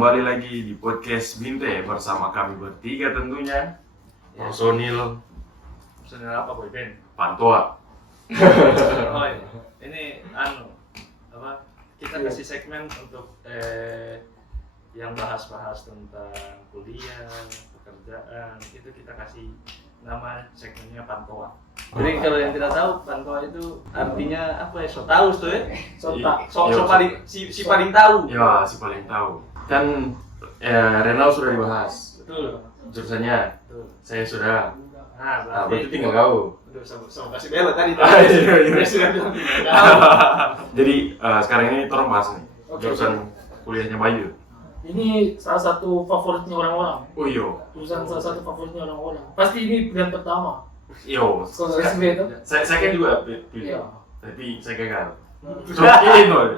kembali lagi di podcast Binte bersama kami bertiga tentunya. Personil apa boyband? Pantoa. Oh iya. Ini kita kasih segmen untuk yang bahas-bahas tentang kuliah, pekerjaan, itu kita kasih nama segmennya Pantoa. Jadi kalau yang tidak tahu, Pantoa itu artinya apa ya? So tahu tuh ya? Si paling tahu. Ya, si paling tahu. Kan Renal sudah dibahas. Betul. Jurusannya. Betul. Saya sudah. Nah, berarti tinggal kau. Udah sama kasih belok tadi. Iya. Sudah bilang tinggal. Jadi sekarang ini tolong bahas nih. Oke. Jurusan kuliahnya Bayu. Ini salah satu favoritnya orang-orang. Oh iya. Jurusan salah satu favoritnya orang-orang. Pasti ini pilihan pertama. Yo. Kalau SB itu. Saya kan juga pilih. Iya. Tapi saya gagal.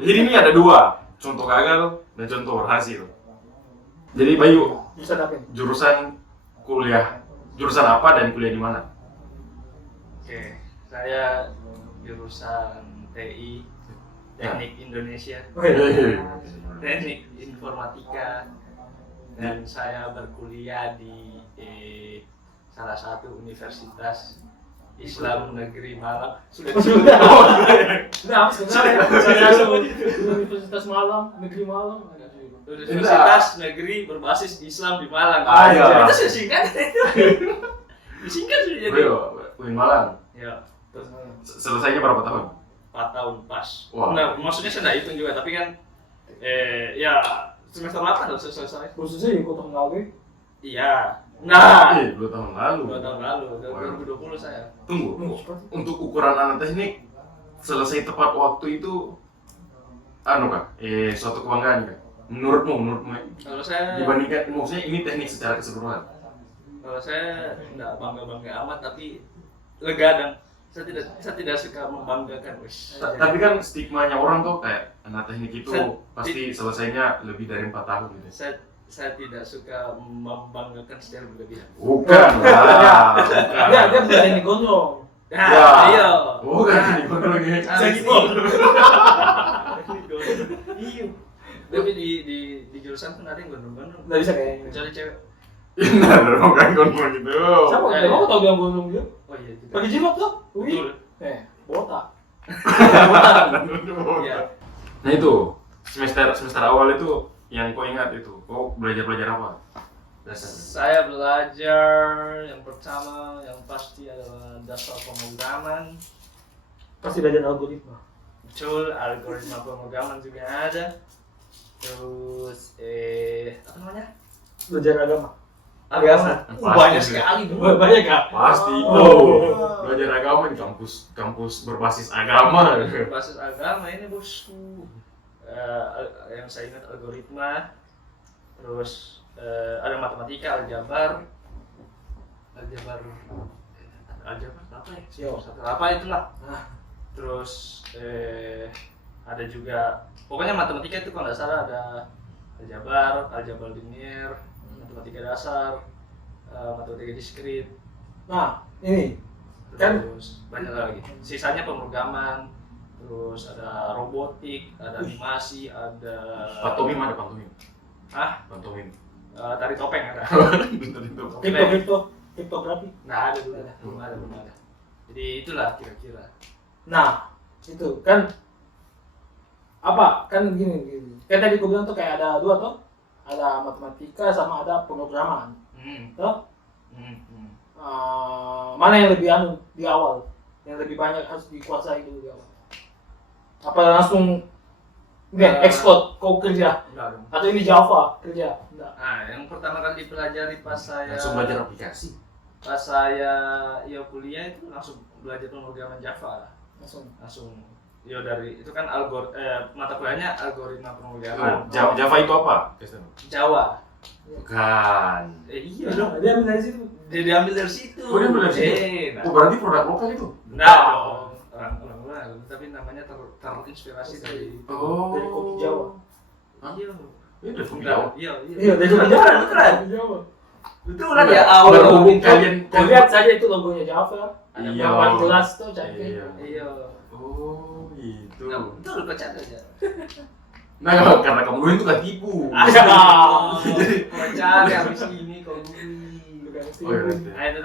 Ini ada dua. Contoh gagal dan contoh berhasil. Jadi Bayu, Jurusan apa ini? jurusan kuliah, jurusan apa dan kuliah di mana? Oke, saya jurusan TI, Teknik Indonesia, Teknik Informatika, dan saya berkuliah di salah satu universitas Islam Negeri Malang. Sudah. Nah, sebenarnya saya Universitas Malang, Negeri Malang. Universitas Negeri berbasis Islam di Malang. Iya. Itu sudah singkat. Disingkat sudah jadi. UIN Malang. Ya, Selesainya berapa tahun? 4 tahun pas. Wah. Nah, maksudnya saya nggak hitung juga, tapi kan ya semester 8 harus selesai. Khususnya di Kota Ngawi. Iya. Nah, 2 tahun lalu. 2 tahun lalu, 2020 saya. Tunggu, untuk ukuran anak teknik selesai tepat waktu itu suatu kebanggaan kan? Menurutmu Kalau saya dibandingkan, maksudnya ini teknik secara keseluruhan. Kalau saya nggak bangga amat, tapi lega dan saya tidak suka membanggakan. Tapi kan stigmanya orang tuh kayak anak teknik itu Saya- pasti selesainya lebih dari 4 tahun gitu. Saya tidak suka membanggakan secara berlebihan. Bukan lah. Dia bukan teknik gondrong. Nah, Ya. iya. Bukan ini kontrol ini. Saya gini. Iya. Tapi di jurusan kan ada yang gondrong-gondrong. Nggak bisa kayaknya. Kecuali cewek. Nah, bukan kontrol gitu. Siapa? Kamu tahu yang gondrong dia? Oh iya juga. Pakai jilbab tuh? Betul. Botak. Iya. Nah itu semester awal itu yang kau ingat itu, kau belajar apa? Dasar. Saya belajar yang pertama yang pasti adalah dasar pemrograman. Pasti belajar algoritma. Betul, algoritma pemrograman juga ada. Terus apa namanya? Belajar agama. Agama. Pasti. Banyak sekali dulu. Banyak kak? Pasti. Oh. Belajar agama di kampus berbasis agama. Basis agama ini bosku. Yang saya ingat algoritma. Terus ada matematika, aljabar apa ya? Apa itulah. Terus ada juga, pokoknya matematika itu kalau nggak salah ada aljabar linear, matematika dasar, matematika diskrit. Nah, ini kan Terus banyak lagi. Sisanya pemrograman, terus ada robotik, ada animasi, ada Pantomim ada pantomim. Pantomim. tari topeng ada. kriptografi. Nggak ada dulu, belum ada. Jadi itulah kira-kira. Nah, itu kan apa? Kan gini. Kan tadi gue bilang tuh kayak ada dua tuh. Ada matematika sama ada pemrograman. Tuh. Mana yang lebih di awal? Yang lebih banyak harus dikuasai dulu di awal. Apa langsung export kau kerja? Enggak dong. Atau ini Java kerja? Enggak. Nah, yang pertama kali dipelajari pas saya Langsung belajar aplikasi. kuliah itu langsung belajar pemrograman Java. Langsung. Ya dari itu kan mata kuliahnya algoritma pemrograman. Java itu apa? Jawa. Bukan. Iya Nah, dong. dia ambil dari situ. Dia diambil dari situ. Oh, dia ambil dari situ? Nah. Oh, berarti produk lokal itu? Nah, dong. Orang tapi namanya terinspirasi dari Dari kopi Jawa. Iya. Ini udah kopi Jawa. Iya. Iya, dari kopi Jawa. Beneran. Kopi Jawa. Betulan ya awal Berhubung itu. kalian Lihat saja itu logonya Java. Ada Iya. gambar gelas tuh cantik. Iya. Iya. Oh, gitu. Nah, betul baca aja. Nah, karena kamu dulu itu kan tipu. Jadi cari habis ini kau Oh, iya. Nah itu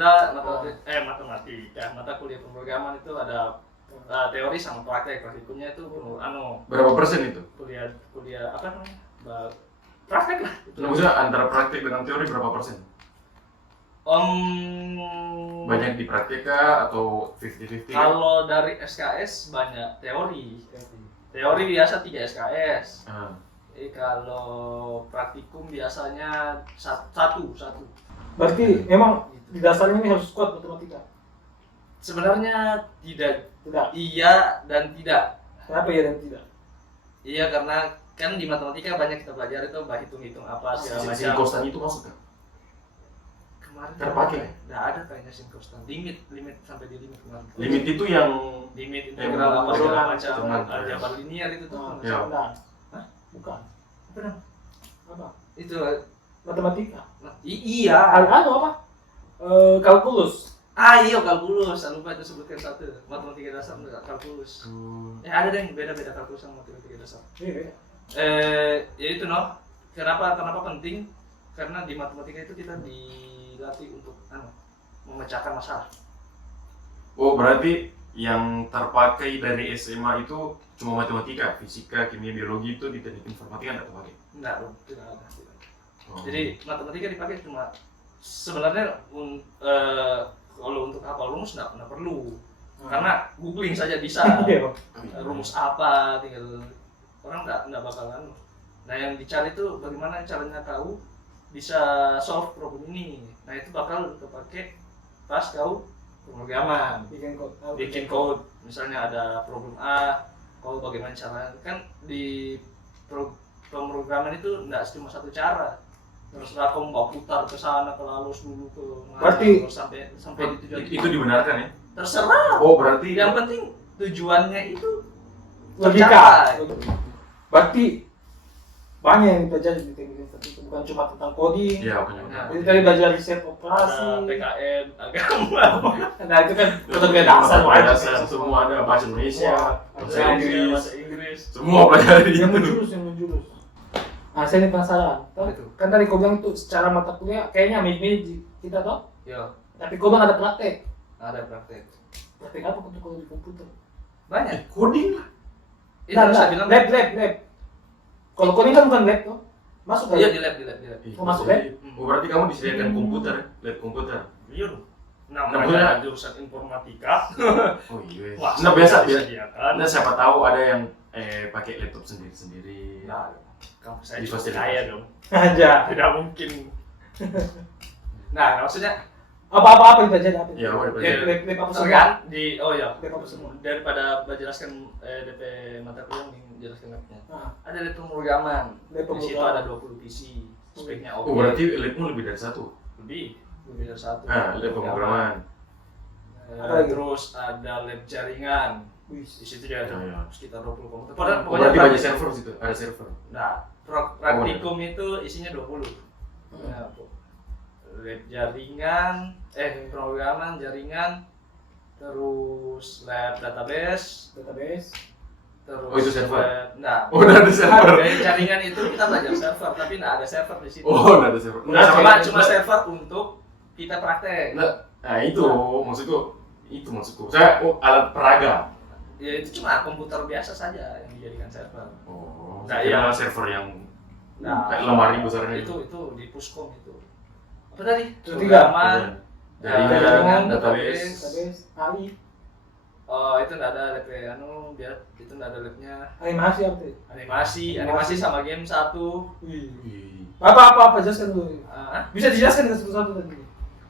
matematika, mata kuliah pemrograman itu ada teori sama praktek. Praktikumnya itu Berapa persen itu? kuliah apa namanya? Praktek lah. Nah, maksudnya antara praktek dengan teori berapa persen? Banyak di praktek kah atau 50-50? Kalau dari SKS banyak teori. Teori biasa 3 SKS. Kalau praktikum biasanya satu. Berarti memang di dasarnya ini harus kuat matematika. Sebenarnya tidak. Tidak. Iya dan tidak. Kenapa ya dan tidak? Iya karena kan di matematika banyak kita pelajari itu hitung-hitung apa segala Sin macam. kostan itu masuk kan? Kemarin Terpakai? Nggak ada kayaknya sin kostan. Limit sampai di limit kemarin. Limit itu yang Limit integral apa segala macam. Aljabar linear itu tuh. Ya. Enggak. Hah? Bukan. Apa dong? Apa? Itu Matematika. iya. Apa? Kalkulus. Iya kalkulus. Saya lupa itu sebutkan satu. Matematika dasar kalkulus. Ada deh beda-beda kalkulus sama matematika dasar. Iya. Ya itu Kenapa penting? Karena di matematika itu kita dilatih untuk memecahkan masalah. Oh, berarti yang terpakai dari SMA itu cuma matematika, fisika, kimia, biologi itu di teknik informatika nggak terpakai? Tidak ada. Oh. Jadi matematika dipakai cuma sebenarnya kalau untuk hafal rumus nggak perlu. Karena googling saja bisa. Rumus apa tinggal orang nggak bakalan. Nah yang dicari itu bagaimana caranya tahu bisa solve problem ini. Nah itu bakal kepake pas kau pemrograman. Bikin code. Misalnya ada problem A, kau bagaimana caranya? Kan di pemrograman itu nggak cuma satu cara. Terserah kamu mau putar ke sana, ke lalu dulu ke mana, Berarti sampai di tujuan itu dibenarkan ya? terserah. Oh, berarti Yang penting tujuannya itu logika. tercapai. Berarti banyak yang dipelajari di teknik informatika itu bukan cuma tentang coding. ya punya. Jadi tadi belajar riset operasi. Ada PKN, agama. Nah itu kan metode dasar. Dasar semua ada bahasa Indonesia, bahasa Inggris, Bahasa Inggris. semua pelajari Yang itu. menjurus. Nah saya ini penasaran. Toh, Itu. kan tadi kau bilang itu secara mata kuliah kayaknya mirip-mirip kita toh. Ya, Tapi kau bilang ada praktek. ada praktek. Praktek apa untuk kalau di komputer? Banyak. Coding lah. Itu saya bilang lab. Kalau coding kan bukan lab toh. Masuk iya lab. di lab. Oh, masuk lab? Oh, berarti kamu disediakan komputer, lab komputer. Iya dong. Namanya- Namanya jurusan informatika. Oh iya. Wah, Nah biasa disediakan. Nah siapa tahu ada yang pakai laptop sendiri. Nah, kampus saya Di juga fasilitas. kaya dong. Aja. Tidak mungkin. Nah, maksudnya Apa yang terjadi apa? Ya, apa yang Lab apa semua? tergan oh ya, Lab apa semua? daripada menjelaskan DP mata kuliah menjelaskan labnya. Nah, Ada lab pemrograman. Lab Di situ pemrograman. ada 20 PC. Speknya oke. Oh berarti labmu lebih dari satu. lebih dari satu. Lab pemrograman. Terus ada lab jaringan. wih. Di situ juga ada Ya. sekitar 20 komputer. Oh, berarti banyak server situ, ada server. Nah, praktikum itu isinya 20. Nah, lab jaringan, pemrograman jaringan, terus lab database, Database. terus Oh, itu server? Nah, Oh, udah ada server. dari jaringan itu kita belajar server, tapi nggak ada server di situ. Oh, ada server. Cuma server untuk kita praktek. Nah itu maksudku. Saya alat peraga. Ya itu cuma komputer biasa saja yang dijadikan server. Oh. Nah, Saya kira iya. server yang Nah, kayak lemari besarnya itu di Puskom itu. Apa tadi? Ketiga. Pemrograman, Jaringan, jaringan, database. Database. AI. itu nggak ada lab biar itu nggak ada labnya. Animasi apa tuh? Animasi sama game satu. Wih. Wih. Apa jelaskan dulu. Ah, Bisa dijelaskan dengan satu-satu tadi.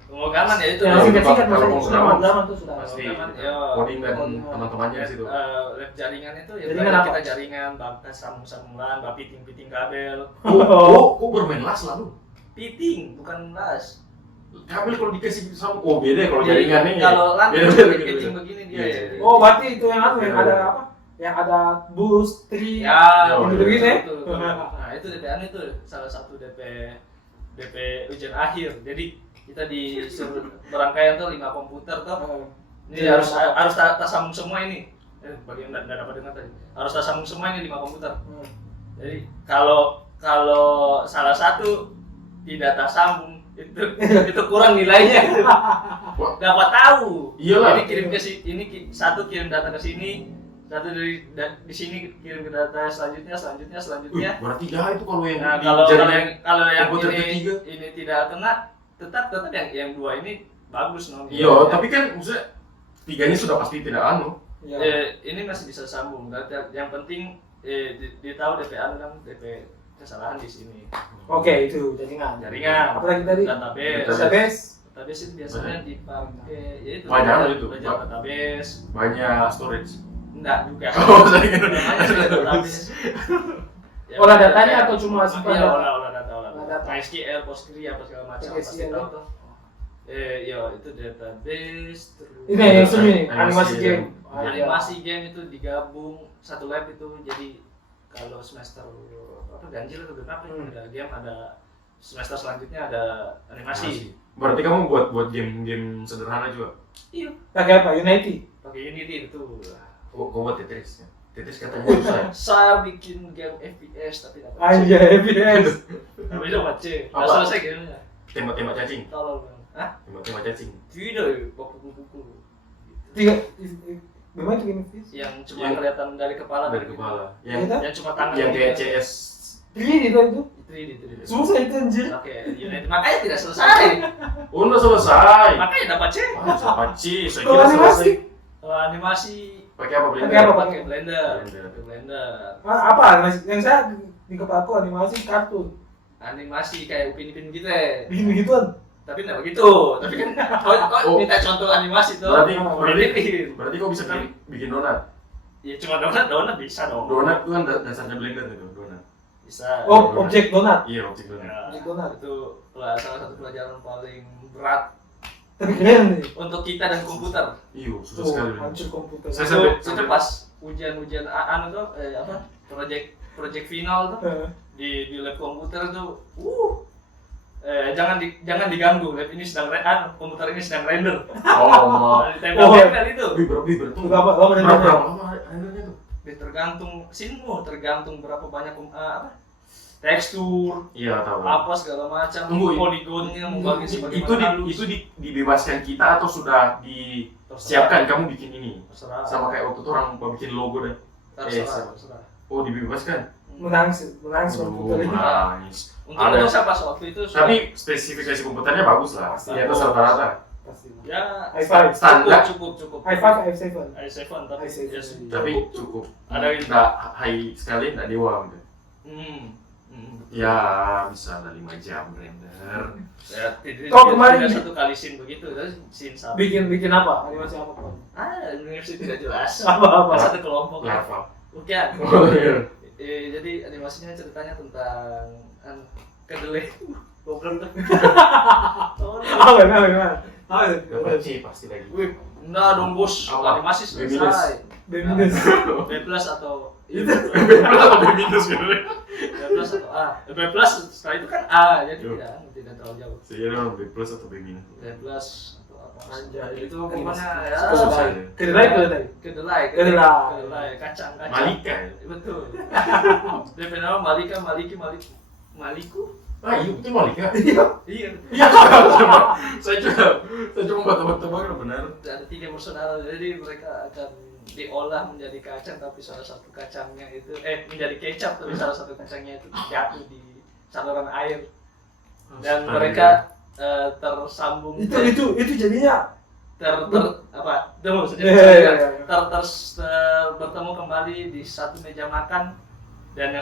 pemrograman ya itu. Yang singkat-singkat kalau maksudnya pemrograman. pemrograman tuh sudah. Pasti Pemrograman, ya. coding dan teman-temannya di situ. Lab jaringan itu ya Jaringan belajar apa? kita jaringan, bangkas sambung-sambungan, piting kabel. Kok bermain las lalu? Piting bukan las. Kabel kalau dikasih sama, oh beda kalau jaringan nih. Kalau lan Beda. piting begini dia. Iya. Jadi- Oh, berarti itu yang ada apa? Yang ada bus, tri. Ya, Oh, gitu gitu ya. betul. Nah, itu DP itu salah satu DP ujian akhir. Jadi kita disuruh berangkaian tuh 5 komputer tuh. Ini harus tersambung semua ini. Bagi yang enggak dapat dengar tadi. Harus tersambung semua ini 5 komputer. Jadi kalau salah satu tidak tersambung itu kurang nilainya. Dapat tahu. Iyalah. Jadi kirim ke sini, satu kirim data ke sini, satu di sini kirim ke data selanjutnya. Berarti jahat itu kalau yang Nah, kalau yang ini tidak kena, tetap yang dua ini bagus no. Iya, tapi kan maksudnya 3 ini sudah pasti tidak anu. Ini masih bisa sambung. Yang penting dia tahu DP anu kan DP kesalahan di sini. Oke, itu jaringan. Jaringan. Apa lagi tadi? Database itu biasanya dipakai ya itu. Banyak itu. Banyak database. Banyak storage. Enggak juga. Oh, saya kira. Namanya juga database. Olah datanya atau cuma simpan Iya, data? olah data. MySQL, PostgreSQL apa segala macam pasti tahu tuh. Iya, itu database terus. Ini yang sini, animasi game. Animasi game itu digabung satu lab itu jadi kalau semester ganjil atau genap ada game, ada semester selanjutnya ada animasi. Berarti kamu buat game sederhana juga? Iya. Pakai apa? Unity. Pakai Unity itu. Oh, kau buat Tetris ya? Tetris katanya susah. Saya bikin game FPS tapi dapat C. Aja FPS. Tapi dapat C. Apa? Nggak selesai gamenya. Tembak-tembak cacing. Tolong bang. Hah? Tembak-tembak cacing. Tidak, pukul-pukul. Gimana tuh game FPS? Yang cuma kelihatan dari kepala. Dari kepala. Yang cuma tangan. Yang kayak CS. 3D itu. 3D. Susah itu anjir. Oke, Unity. Makanya tidak selesai. Oh, udah selesai. Makanya dapat C. Dapat C. Saya Kalau kira animasi? selesai. Kalau animasi Pakai apa Blender? Pakai apa? pakai Blender. Apa animasi? Yang saya di kepala aku animasi kartun. Animasi kayak Upin-Ipin gitu ya. Bikin begituan. Tapi nggak begitu. Tapi kan kau minta contoh animasi tuh. Berarti kau bisa bikin donat. Ya cuma donat bisa dong. Donat itu kan dasarnya Blender itu, donat. Bisa. Oh, objek donat. Iya, objek donat. Ya, Objek donat. itu salah satu pelajaran paling berat Tapi keren nih. untuk kita dan komputer. Iya, susah sekali. Hancur komputer. Itu pas ujian anu tuh project final tuh di lab komputer tuh jangan diganggu, lab ini sedang komputer ini sedang render. Oh, Ditembak kan itu. berarti Berapa lama berapa lama rendernya tuh? Tergantung berapa banyak tekstur, Iya, tahu. apa segala macam, Tunggu, poligonnya mau bagi sebagaimana halus. itu dibebaskan kita atau sudah disiapkan kamu bikin ini? Terserah. Sama kayak waktu itu orang mau bikin logo dan Terserah. oh, dibebaskan. Menangis komputer ini. Nangis. Untuk saya pas waktu itu Tapi spesifikasi komputernya bagus lah. Pasti. Di atas rata-rata. Pasti. ya High five. Standar. cukup. High five, i7. i7 tapi i7. yes, Tapi cukup. Ada gitu. Nggak high sekali, nggak dewa gitu. Ya, bisa ada 5 jam render. Ya, Kau kemarin tidak satu kali scene begitu, scene satu. Bikin apa? Animasi apa Pak? Animasi tidak jelas. Apa? Satu kelompok. Larva. Bukan. Oh, iya. Jadi animasinya ceritanya tentang kedelai. Goblok tuh. Gimana? Dapat C pasti lagi. Wih, enggak dong bos. Apa? Animasi selesai. B-. B plus atau Itu. B atau B minus gitu. B plus atau A. B plus setelah itu kan A, jadi tidak terlalu jauh. Saya kira B plus atau B minus. B plus atau apa? Anjay, Itu pokoknya ya. Susah ya. Kedelai. Kedelai, kacang. Malika ya? Betul. Dia nama Malika, Maliku. Ah, iya betul Malika. Iya. Iya, saya cuma tebak-tebak benar. Ada 3 bersaudara, jadi mereka akan diolah menjadi kacang, tapi salah satu kacangnya itu menjadi kecap, tapi salah satu kacangnya itu jatuh di saluran air dan mereka tersambung. Itu jadinya bertemu kembali di satu meja makan, dan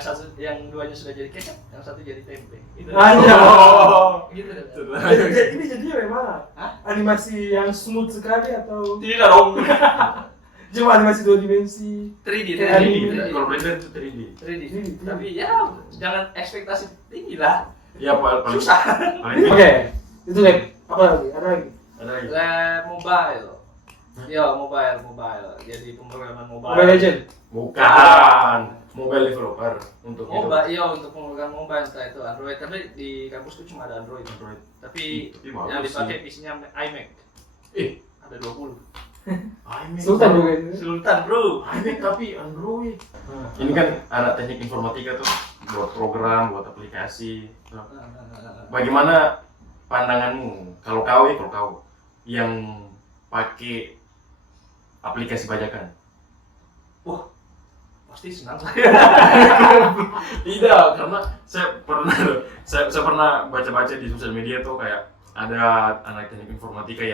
yang duanya sudah jadi kecap, yang satu jadi tempe. Itu. Gitu. Ini jadinya memang animasi yang smooth sekali atau Tidak dong. cuma animasi 2 dimensi? 3D. Kalau Blender itu 3D. 3D. Tapi ya jangan ekspektasi tinggi lah. Ya paling Susah. Oke, itu lab. Apa lagi? Ada lagi? Ada lagi. Lab mobile. Ya, mobile. Jadi pemrograman mobile. Mobile Legend. Bukan. Mobile developer untuk itu. Mobile, iya untuk pemrograman mobile, entah itu Android. Tapi di kampusku cuma ada Android. Tapi bagus yang sih. dipakai PC-nya iMac. Eh, Ada 20. iMac. Sultan juga itu. Sultan bro. iMac tapi Android. Ini kan anak teknik informatika tuh buat program, buat aplikasi. Bagaimana pandanganmu kalau kau yang pakai aplikasi bajakan? Wah, pasti senang saya. Tidak, karena saya pernah baca-baca di sosial media tuh kayak ada anak teknik informatika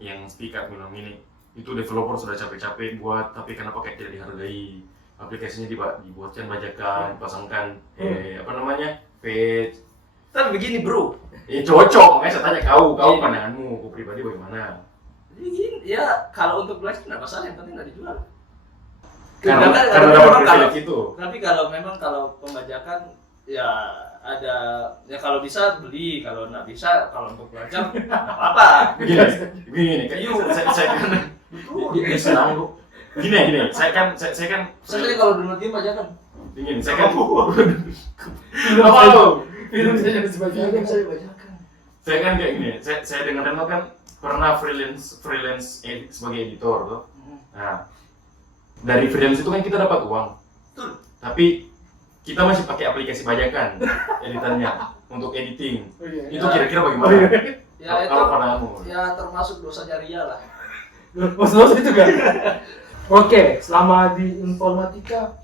yang speak up bilang ini itu developer sudah capek-capek buat tapi kenapa kayak tidak dihargai, aplikasinya dibuatkan bajakan, pasangkan apa namanya page. Tapi begini bro, Cocok, makanya saya tanya kau pandanganmu, kau pribadi bagaimana? jadi gini ya, kalau untuk belajar nggak masalah, yang penting nggak dijual. Karena Tapi dapat memang privilege itu. Tapi kalau memang kalau pembajakan ya ada ya, kalau bisa beli, kalau nggak bisa kalau untuk belajar nggak apa-apa. Begini, saya kan dia senang bu. Gini, saya kan Saya kalau dulu dia bajakan. Dingin, saya kan Film saya jadi sebagian. Saya bajakan. saya kan kayak gini, saya dengar kan pernah freelance sebagai editor tuh. Nah, dari freelance itu kan kita dapat uang. Betul. Tapi kita masih pakai aplikasi bajakan editannya untuk editing. Oh, iya. Itu kira-kira bagaimana? Ya itu Kalau pandanganmu? ya termasuk dosa jariah lah. Maksudnya itu kan? Oke, selama di informatika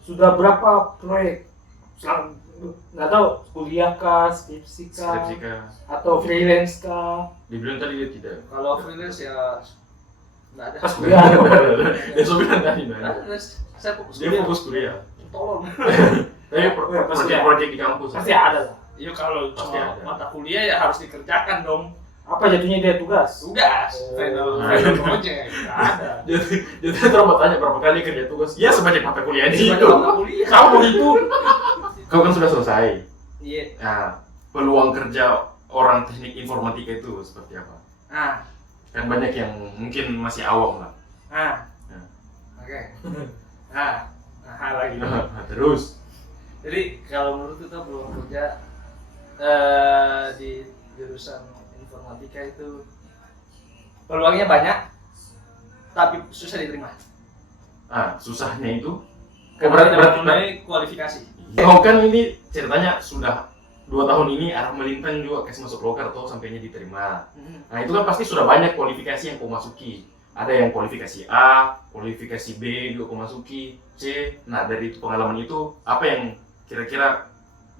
sudah berapa proyek? Nggak tahu, kuliah kah, skripsi kah, atau freelance kah? Dibilang tadi dia tidak. Kalau freelance ya nggak ada. Pas kuliah. Dia so bilang tadi Nggak nah. ada, saya fokus Dia kuliah. fokus kuliah. Tolong. Tapi Pasti ada. proyek di kampus. Pasti ada lah. Ya kalau Pasti cuma ada. mata kuliah ya harus dikerjakan dong. Apa jatuhnya dia tugas? Tugas, Oh. final project, nggak ada. Jadi terus tanya berapa kali kerja tugas? Ya sebanyak mata kuliah Cuma itu. mata kuliah. Kamu itu. Kau kan sudah selesai. Iya. Nah, peluang kerja orang teknik informatika itu seperti apa? Ah, Kan banyak yang mungkin masih awam lah. ah. Nah. Oke. Nah, lagi. Nah, terus Jadi kalau menurut kita peluang kerja di jurusan informatika itu peluangnya banyak, tapi susah diterima. susahnya itu Karena tidak memenuhi kualifikasi. kau kan ini ceritanya sudah 2 tahun ini arah melintang juga kasih masuk loker atau sampainya diterima. Nah itu kan pasti sudah banyak kualifikasi yang kau masuki. Ada yang kualifikasi A, kualifikasi B juga kau masuki, C. Nah dari pengalaman itu apa yang kira-kira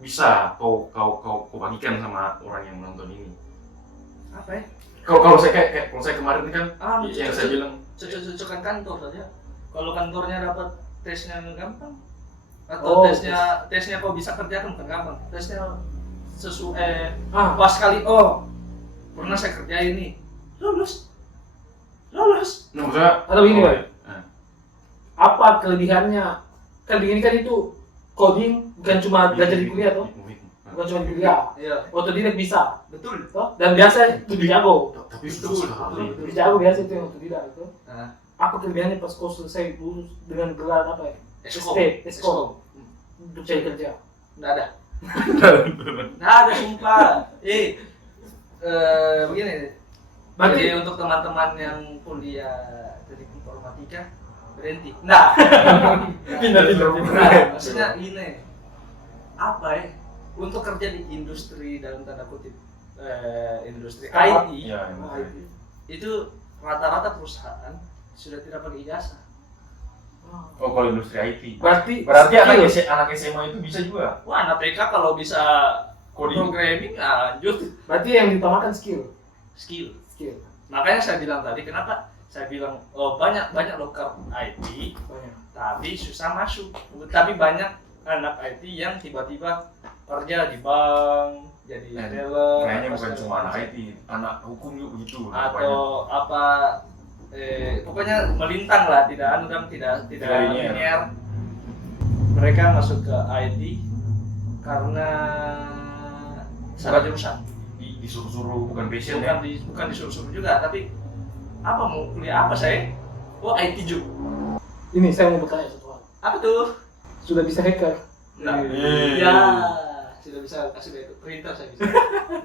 bisa kau bagikan sama orang yang menonton ini? Apa ya? Kalau saya kalau saya kemarin kan yang saya bilang cocok-cocokan kantor saja. Kalau kantornya dapat tesnya gampang, atau tesnya kau bisa kerjakan bukan gampang. Tesnya sesuai pas kali pernah saya kerjain ini lulus. nah maksudnya Atau ini Pak, apa kelebihannya? Kan begini kan itu coding bukan cuma belajar di kuliah toh, bukan cuma di kuliah. Iya, Otodidak bisa, betul. toh? Dan biasa lebih jago. tapi susah sekali. Lebih jago biasa itu yang otodidak itu. Nah, Apa kelebihannya pas kau selesai lulus dengan gelar apa ya? Eskom. Untuk cari kerja. Nggak ada. Nggak ada sumpah. Begini. Berarti Jadi untuk teman-teman yang kuliah teknik informatika berhenti. Nggak. Pindah. Nah, maksudnya gini. Apa ya? Untuk kerja di industri dalam tanda kutip industri IT, Ya, itu rata-rata perusahaan sudah tidak pakai ijazah. Oh kalau industri IT. berarti anak SMA itu bisa juga Wah, anak TK kalau bisa coding. programming lanjut berarti yang diutamakan skill. skill. Skill. Makanya saya bilang tadi, kenapa saya bilang banyak loker IT Banyak. tapi susah masuk. Tapi banyak anak IT yang tiba-tiba kerja di bank, jadi teller, Kayaknya apa bukan segala cuma anak macam. IT, anak hukum juga begitu. Atau apa pokoknya melintang lah, tidak linear. Mereka masuk ke IT karena salah jurusan. Disuruh-suruh bukan passion ya. Bukan disuruh-suruh juga, tapi apa mau kuliah apa saya? Oh, IT juga. Ini saya mau bertanya satu hal. Apa tuh? Sudah bisa hacker? Nah, ya sudah bisa kasih printer saya bisa.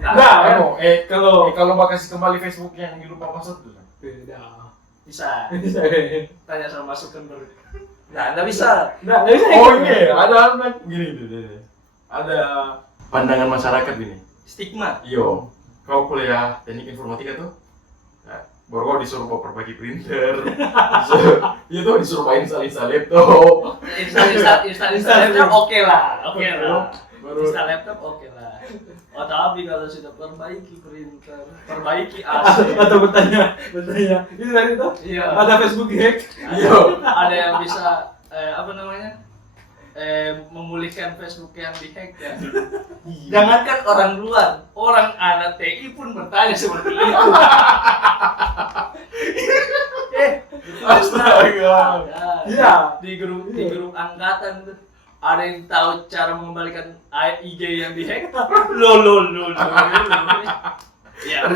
Nah, Kalau mau kasih kembali Facebook yang di lupa password tuh. beda. Bisa. Bisa. Tanya sama Mark Zuckerberg. Nah, nggak bisa. Nggak bisa. Oh iya, ada gini. Ada pandangan masyarakat gini. Stigma. Iyo, kau kuliah teknik informatika tuh, nah, baru kau disuruh bawa perbaiki printer, disuruh main install laptop, Install laptop oke lah. baru Install laptop oke lah. Oh, tapi kalau sudah perbaiki printer, perbaiki AC, Atau bertanya, ini tadi tuh iya, ada Facebook hack. iyo, ada yang bisa memulihkan Facebook yang dihack ya. Jangankan orang luar, orang anak TI pun bertanya seperti itu. astaga, Iya. Di grup angkatan tuh ada yang tahu cara mengembalikan IG yang dihack. Lo. Ya,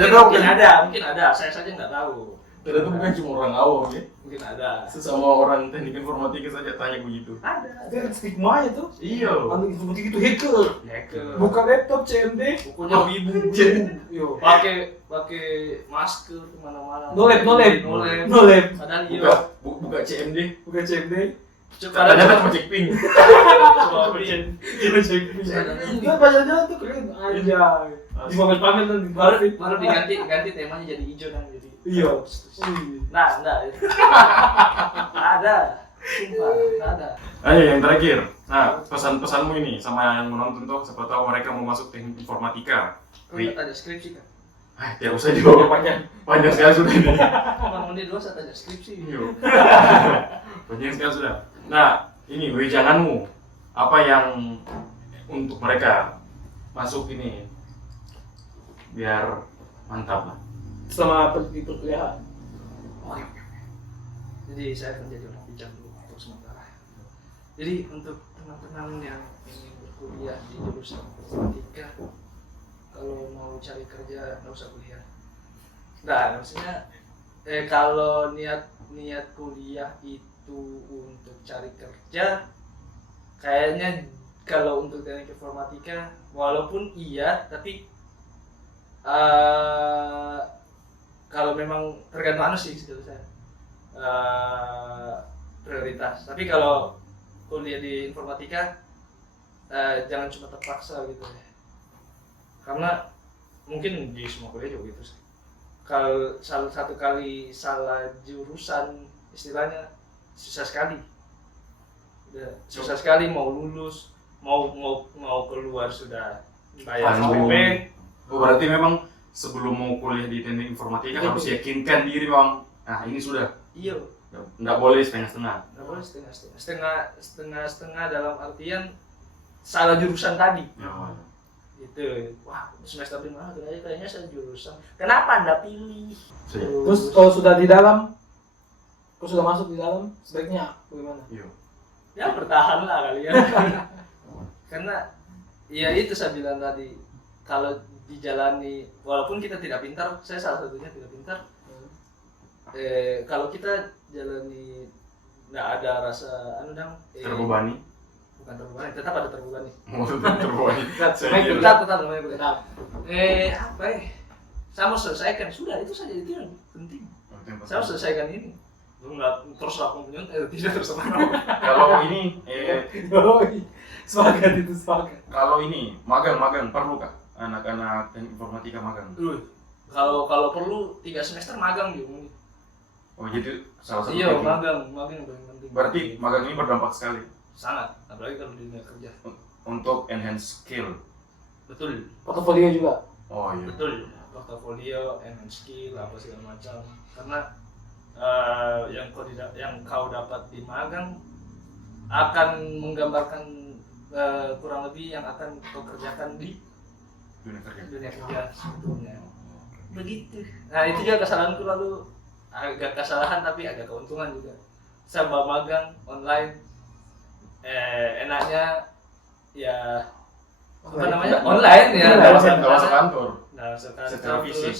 mungkin ada. Saya saja nggak tahu. ternyata bukan cuma orang awam ya, Mungkin ada. sesama orang teknik informatika saja tanya begitu. Ada. Kan stigma itu. Iyo, Anu informatika itu hacker. Hacker. Buka laptop CMD. Bukunya wibu. Yo. Pakai masker kemana-mana. No lab. Padahal buka CMD, Buka CMD. ternyata cuma cek ping. Kan jalan-jalan tuh keren aja. Di pamer dan di grafik. Baru diganti temanya jadi hijau dan jadi. Iya. Nah, enggak. Ada. Sumpah, enggak ada. Ayo yang terakhir, nah pesan-pesanmu ini sama yang menonton tuh, siapa tahu mereka mau masuk teknik informatika. Kau nggak tanya skripsi kan? Tidak usah jawab, panjang sekali sudah ini. Bang Mondi dua saya tanya skripsi. Iyo. Panjang sekali sudah. Nah, ini wejanganmu, apa yang untuk mereka masuk ini biar mantap lah. Sama di perkuliahan. Oke. Jadi saya akan jadi orang bijak dulu untuk sementara. Jadi untuk teman-teman yang ingin berkuliah di jurusan informatika, kalau mau cari kerja nggak usah kuliah. Nah, maksudnya kalau niat kuliah itu untuk cari kerja, kayaknya kalau untuk teknik informatika walaupun iya, tapi kalau memang tergantung sih menurut saya prioritas. Tapi kalau kuliah di informatika jangan cuma terpaksa gitu ya. Karena mungkin di semua kuliah juga gitu sih. Kalau satu kali salah jurusan istilahnya susah sekali. Udah, susah sekali mau lulus, mau keluar sudah bayar Tanggung. SPP. Oh, berarti memang sebelum mau kuliah di teknik informatika harus yakinkan diri bang. Nah ini sudah. Iya. Nggak boleh setengah-setengah. Nggak boleh setengah dalam artian salah jurusan tadi. Ya. Gitu. Wah, semester 5 kayaknya saya jurusan. Kenapa Anda pilih? Terus kalau sudah di dalam, kalau sudah masuk di dalam, sebaiknya bagaimana? Iya. Ya bertahan lah kalian. Karena ya itu saya bilang tadi, kalau dijalani walaupun kita tidak pintar, saya salah satunya tidak pintar. Kalau kita jalani nggak ada rasa Terbebani. bukan terbebani, tetap ada terbebani. Terbebani. Tetap namanya tetap. Apa ya? Saya mau selesaikan, sudah itu saja, itu yang penting. Saya harus selesaikan ini. Lu nggak terserah punya, tidak terserah. Kalau ini, Sepakat. kalau ini magang perlu kah anak-anak teknik informatika magang? Kalau perlu 3 semester magang di Uni. Oh jadi salah satu. Iya, teknik. magang yang paling penting. Berarti magang ini berdampak sekali sangat, apalagi kalau di dunia kerja. untuk enhance skill. Betul. Portofolio juga. Oh iya. Betul. Portofolio, enhance skill, apa segala macam. Karena yang kau dapat di magang akan menggambarkan kurang lebih yang akan kau kerjakan di dunia kerja sebetulnya. Begitu. Nah itu juga kesalahanku, lalu agak kesalahan tapi agak keuntungan juga. Sama magang online, enaknya ya apa namanya online ya, Nggak masuk kantor. Nah, Secara fisik.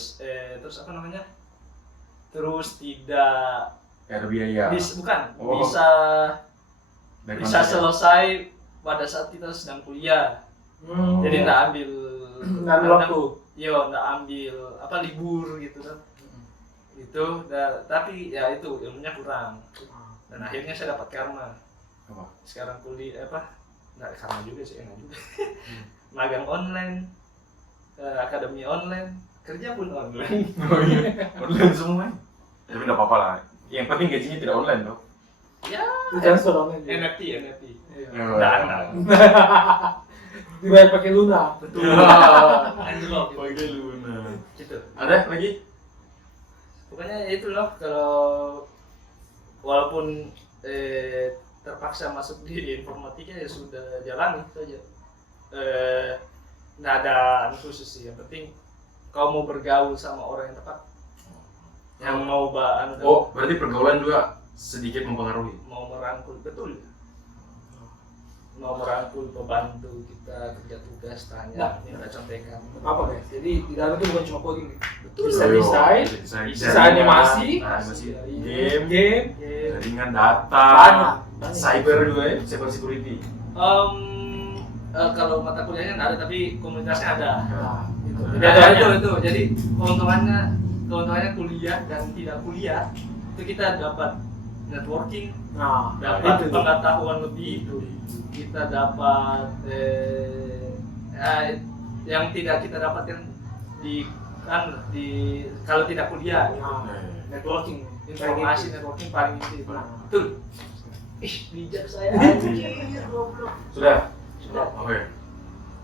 terus apa namanya? Terus tidak Kayak ada biaya. bukan Oh. bisa Dari bisa mana aja? selesai pada saat kita sedang kuliah. Jadi nggak ambil waktu. Iya, nggak ambil apa libur gitu kan. itu tapi ya itu ilmunya kurang dan akhirnya saya dapat karma. Apa? Sekarang kuliah nggak karma juga sih, enak juga. Magang online, akademi online, kerja pun online. Oh iya, online semua. Tapi nggak apa-apa lah. Yang penting gajinya tidak online dong. Ya, Transfer online juga. NFT. Iya. Nggak. Dibayar pakai Luna. Betul. Ya. Anjlok. Pakai Luna. Gitu. Ada lagi? Pokoknya itu loh, kalau walaupun terpaksa masuk di informatika ya sudah jalani saja. Nggak ada anu khusus sih, yang penting kau mau bergaul sama orang yang tepat, yang mau Oh, berarti pergaulan juga sedikit mempengaruhi. mau merangkul, betul, mau merangkul pembantu kita kerja tugas tanya, minta contekan. Apa guys? Jadi di dalam itu bukan cuma coding. Betul. Bisa desain, bisa animasi, game, game, jaringan data, banyak. cyber juga ya, cyber security. Kalau mata kuliahnya nggak ada, tapi komunitasnya ada. Nah, gitu. Jadi Jadi ada ada Itu. Jadi keuntungannya kuliah dan tidak kuliah itu kita dapat networking, Nah, dapat itu. pengetahuan lebih, kita dapat yang tidak kita dapatkan di kalau tidak kuliah. Nah, networking, Informasi networking paling itu. Nah. Betul. Ih, bijak saya anjir, goblok. Sudah. Sudah. Oke.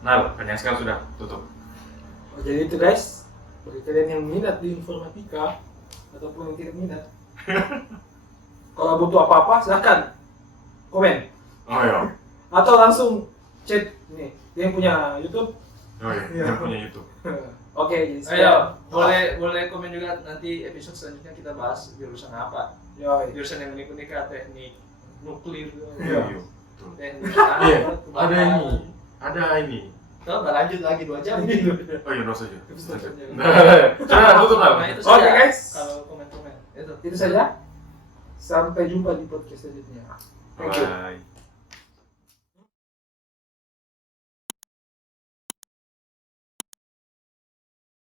Nal, pertanyaan sekarang sudah tutup. Oh, jadi itu guys, bagi kalian yang minat di informatika ataupun yang tidak minat, kalau butuh apa-apa silahkan komen Oh iya. atau langsung chat nih dia yang punya YouTube. Oh iya, yang punya YouTube. Oke, jadi Ayo, boleh komen juga nanti episode selanjutnya kita bahas jurusan apa. Yoi. Jurusan yang unik-unik, teknik nuklir, Iya. Iya. Betul. teknik Iya, apa, ada ini. Ada ini. Tuh, nggak lanjut lagi 2 jam. Oh iya, no saja. Episode Lanjut. selanjutnya. Sudah tutup Nal. Nah, itu Oke, saja. guys. Kalau komen-komen itu. Itu saja. Sampai jumpa di podcast selanjutnya. Thank you. Bye.